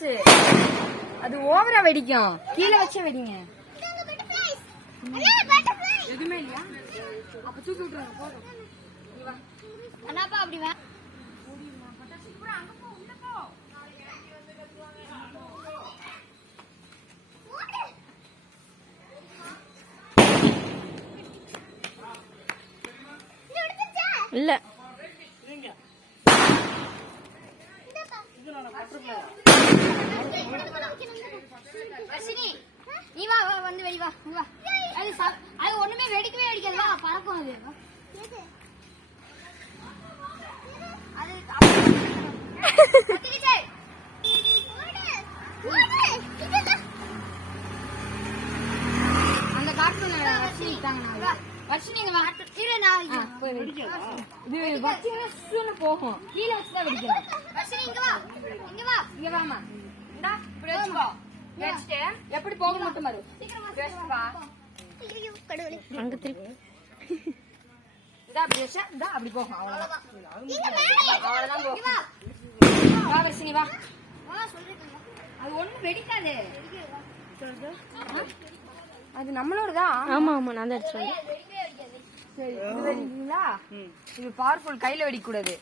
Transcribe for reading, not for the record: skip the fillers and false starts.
Butterflies அது ஓவரா வெடிக்கும். கீழே வச்சே வெடிங்க. எதுவுமே இல்லையா? அப்ப தூக்கி விட்டுருங்க போதும். அண்ணாப்பா அப்படி வா. இல்ல நீ வா வந்து வெடி வா வா. அது ஒண்ணுமே வெடிக்கவே வெடிக்காது. வா பறக்கும் அது. அந்த கார்ட்டூன் போகும். கீழே வச்சுதான் வெடிக்கணும். எப்படி போக மட்டும் பாரு. அங்க திருப்பி அப்படி போகும். அவ்வளவுதான் போகும். வா. அது ஒண்ணும் வெடிக்காது. அது நம்மளோடதான். ஆமா ஆமா நான் தான் எடுத்துட்டு வந்தேன். சரி இது வெடிக்கீங்களா? இது பவர்ஃபுல். கையில வெடிக்க கூடாது.